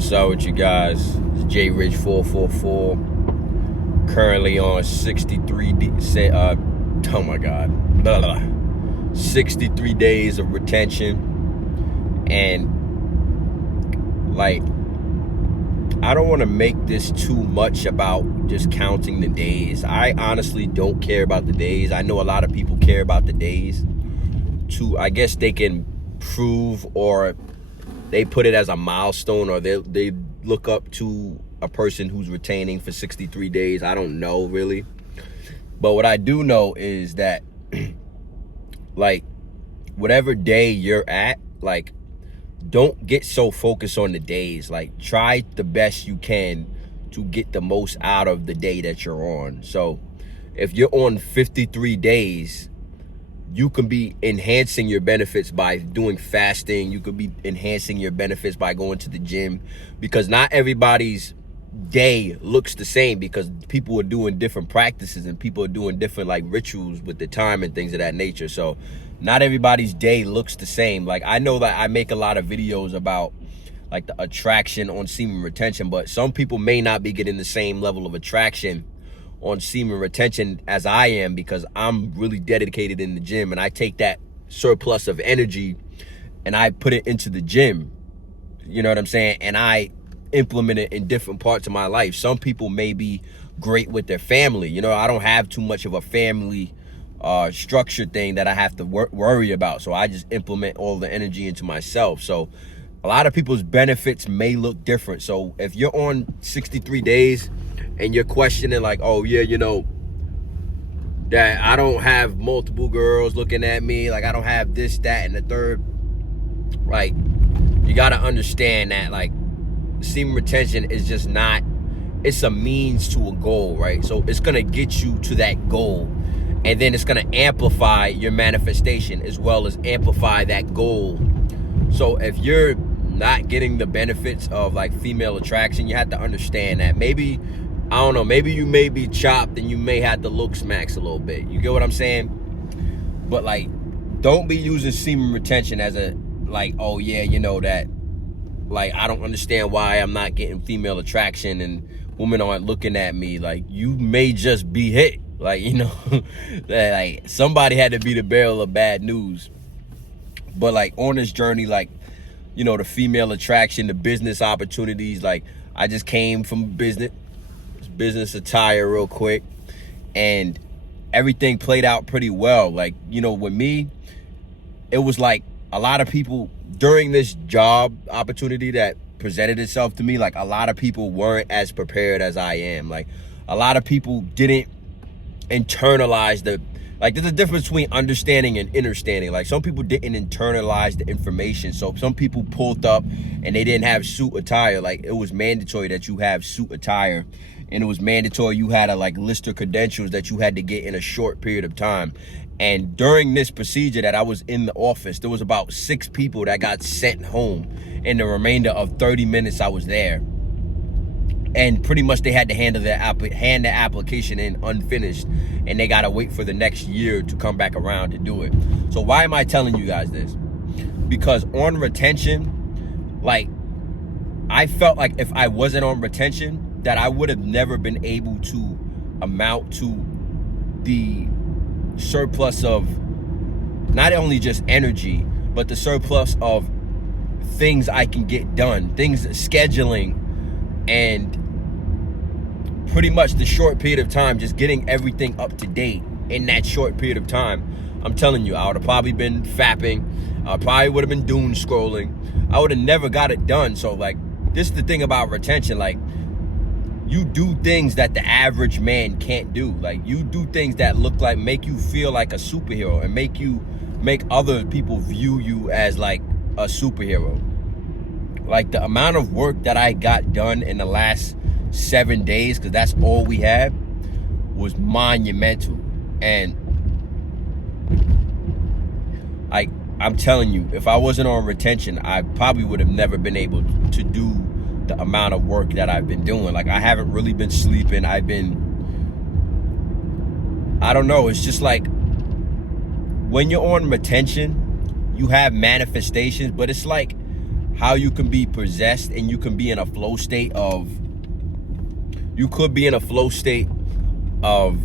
What's up with you guys? It's J Rich 444. Currently on 63 oh my god. Blah, blah, blah. 63 days of retention. And like, I don't want to make this too much about just counting the days. I honestly don't care about the days. I know a lot of people care about the days. I guess they can prove, or they put it as a milestone, or they look up to a person who's retaining for 63 days. I don't know really. But what I do know is that like, whatever day you're at, like, don't get so focused on the days. Like, try the best you can to get the most out of the day that you're on. So if you're on 53 days, you can be enhancing your benefits by doing fasting. You could be enhancing your benefits by going to the gym, because not everybody's day looks the same, because people are doing different practices and people are doing different like rituals with the time and things of that nature. So not everybody's day looks the same. Like, I know that I make a lot of videos about like the attraction on semen retention, but some people may not be getting the same level of attraction on semen retention as I am, because I'm really dedicated in the gym, and I take that surplus of energy and I put it into the gym. You know what I'm saying? And I implement it in different parts of my life. Some people may be great with their family. You know, I don't have too much of a family structure thing that I have to worry about. So I just implement all the energy into myself. So a lot of people's benefits may look different. So if you're on 63 days and you're questioning like, oh yeah, you know, that I don't have multiple girls looking at me, like I don't have this, that, and the third, like, you gotta understand that like semen retention is just not, it's a means to a goal, right? So it's gonna get you to that goal, and then it's gonna amplify your manifestation as well as amplify that goal. So if you're not getting the benefits of like female attraction, you have to understand that maybe, I don't know, maybe you may be chopped and you may have to look max a little bit. You get what I'm saying? But like, don't be using semen retention as a like, oh yeah, you know that, like, I don't understand why I'm not getting female attraction and women aren't looking at me. Like, you may just be hit. Like, you know, that like somebody had to be the bearer of bad news. But like on this journey, like, you know, the female attraction, the business opportunities, like I just came from business attire real quick, and everything played out pretty well. Like, you know, with me, it was like a lot of people during this job opportunity that presented itself to me, like a lot of people weren't as prepared as I am. Like, a lot of people didn't internalize like, there's a difference between understanding and understanding. Like, some people didn't internalize the information. So some people pulled up and they didn't have suit attire. Like, it was mandatory that you have suit attire, and it was mandatory you had a like list of credentials that you had to get in a short period of time. And during this procedure that I was in the office, there was about 6 people that got sent home in the remainder of 30 minutes I was there. And pretty much they had to hand the application in unfinished, and they gotta wait for the next year to come back around to do it. So why am I telling you guys this? Because on retention, like, I felt like if I wasn't on retention, that I would have never been able to amount to the surplus of not only just energy, but the surplus of things I can get done, things, scheduling, and pretty much the short period of time, just getting everything up to date in that short period of time. I'm telling you, I would have probably been fapping. I probably would have been doom scrolling. I would have never got it done. So like, this is the thing about retention. Like, you do things that the average man can't do. Like, you do things that look like, make you feel like a superhero, and make other people view you as like a superhero. Like, the amount of work that I got done in the last 7 days, because that's all we had, was monumental. And I'm telling you, if I wasn't on retention, I probably would have never been able to do the amount of work that I've been doing. Like, I haven't really been sleeping. I don't know, it's just like, when you're on retention, you have manifestations, but it's like, how you can be possessed and you can be in a flow state of, you could be in a flow state of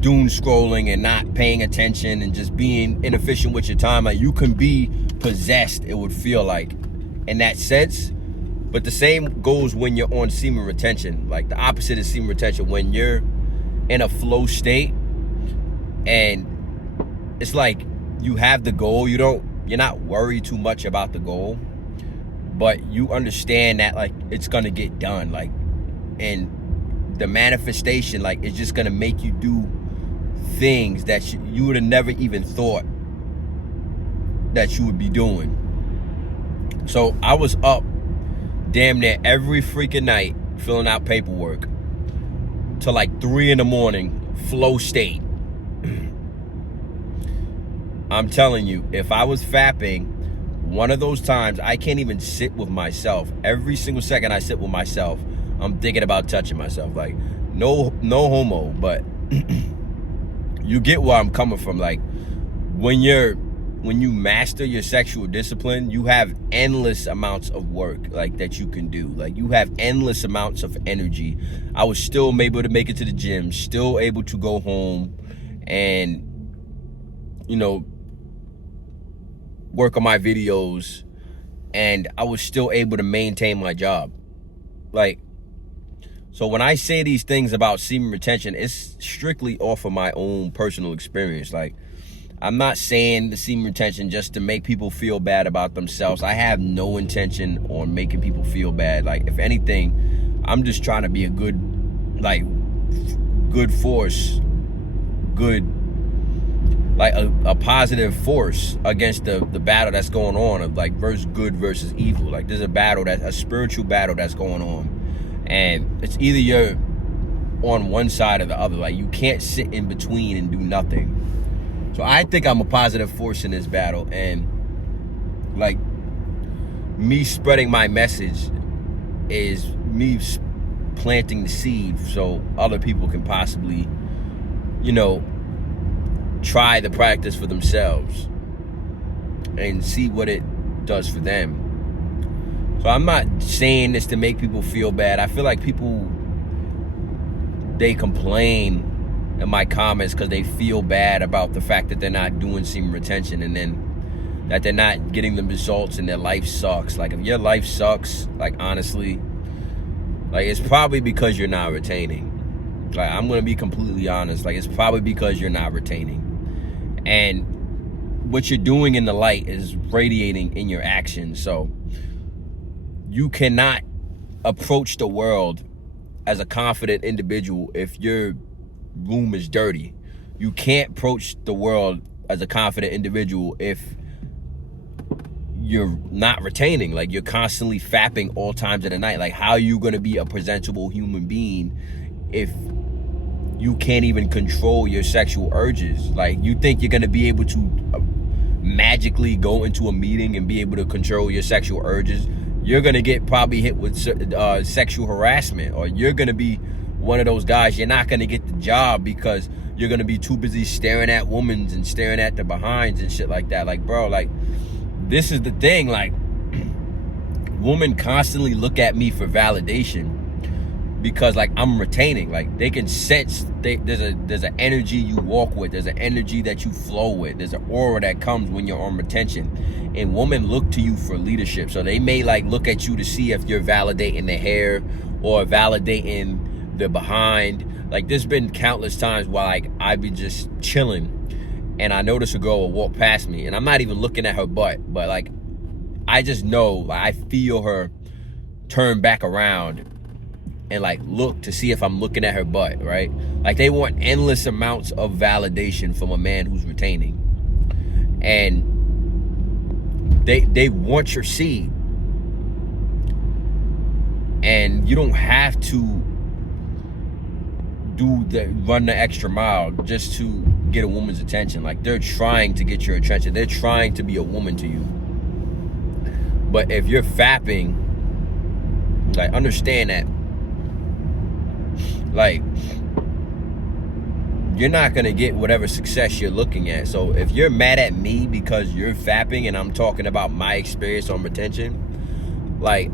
doom scrolling and not paying attention and just being inefficient with your time. Like, you can be possessed, it would feel like, in that sense. But the same goes when you're on semen retention. Like, the opposite is semen retention. When you're in a flow state and it's like you have the goal, you're not worried too much about the goal, but you understand that, like, it's gonna get done. Like, and the manifestation, like, it's just gonna make you do things that you would have never even thought that you would be doing. So I was up damn near every freaking night filling out paperwork till like 3 in the morning, flow state. I'm telling you, if I was fapping, one of those times I can't even sit with myself. Every single second I sit with myself, I'm thinking about touching myself. Like, no homo, but you get where I'm coming from. Like, when you master your sexual discipline, you have endless amounts of work, like, that you can do. Like, you have endless amounts of energy. I was still able to make it to the gym, still able to go home and, you know, work on my videos, and I was still able to maintain my job. Like, so when I say these things about semen retention, it's strictly off of my own personal experience. Like, I'm not saying the semen retention just to make people feel bad about themselves. I have no intention on making people feel bad. Like, if anything, I'm just trying to be a good force, like a positive force against the battle that's going on of, like, good versus evil. Like, there's a spiritual battle that's going on, and it's either you're on one side or the other. Like, you can't sit in between and do nothing. So I think I'm a positive force in this battle, and, like, me spreading my message is me planting the seed so other people can possibly, you know, try the practice for themselves and see what it does for them. So I'm not saying this to make people feel bad. I feel like people, they complain in my comments because they feel bad about the fact that they're not doing semen retention, and then that they're not getting the results and their life sucks. Like, if your life sucks, like, honestly, like, it's probably because you're not retaining. Like, I'm gonna be completely honest. Like, it's probably because you're not retaining. And what you're doing in the light is radiating in your actions. So you cannot approach the world as a confident individual if your room is dirty. You can't approach the world as a confident individual if you're not retaining. Like, you're constantly fapping all times of the night. Like, how are you going to be a presentable human being if you can't even control your sexual urges? Like, you think you're going to be able to magically go into a meeting and be able to control your sexual urges? You're going to get probably hit with sexual harassment, or you're going to be one of those guys, you're not going to get the job because you're going to be too busy staring at women and staring at the behinds and shit like that. Like, bro, like, this is the thing. Like, women constantly look at me for validation because, like, I'm retaining. Like, they can sense there's an energy you walk with, there's an energy that you flow with, there's an aura that comes when you're on retention, and women look to you for leadership. So they may, like, look at you to see if you're validating the hair or validating the behind. Like, there's been countless times where, like, I'd be just chilling and I notice a girl will walk past me and I'm not even looking at her butt, but, like, I just know, like, I feel her turn back around and, like, look to see if I'm looking at her butt, right? Like, they want endless amounts of validation from a man who's retaining, and they want your seed, and you don't have to run the extra mile just to get a woman's attention. Like, they're trying to get your attention, they're trying to be a woman to you. But if you're fapping, like, understand that, like, you're not gonna get whatever success you're looking at. So if you're mad at me because you're fapping and I'm talking about my experience on retention, Like,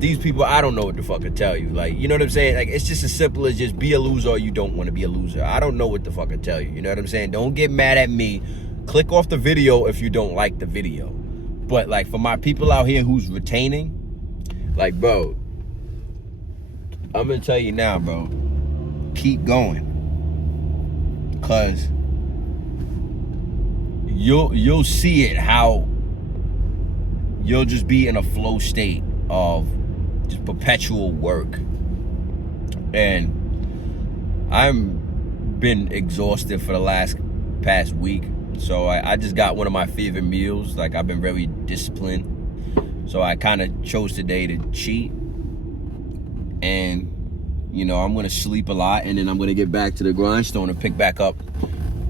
these people, I don't know what the fuck to tell you. Like, you know what I'm saying? Like, it's just as simple as just be a loser or you don't want to be a loser. I don't know what the fuck to tell you. You know what I'm saying? Don't get mad at me. Click off the video if you don't like the video. But, like, for my people out here who's retaining, like, bro, I'm going to tell you now, bro, keep going. Because you'll see it how you'll just be in a flow state of just perpetual work. And I've been exhausted for the past week. So I just got one of my favorite meals. Like, I've been very disciplined. So I kind of chose today to cheat. And, you know, I'm going to sleep a lot. And then I'm going to get back to the grindstone and pick back up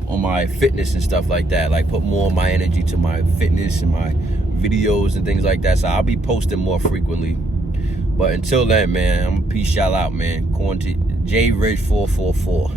on my fitness and stuff like that. Like, put more of my energy to my fitness and my videos and things like that. So I'll be posting more frequently. But until then, man, I'm going to peace y'all out, man. Quarantine, J Ridge 444.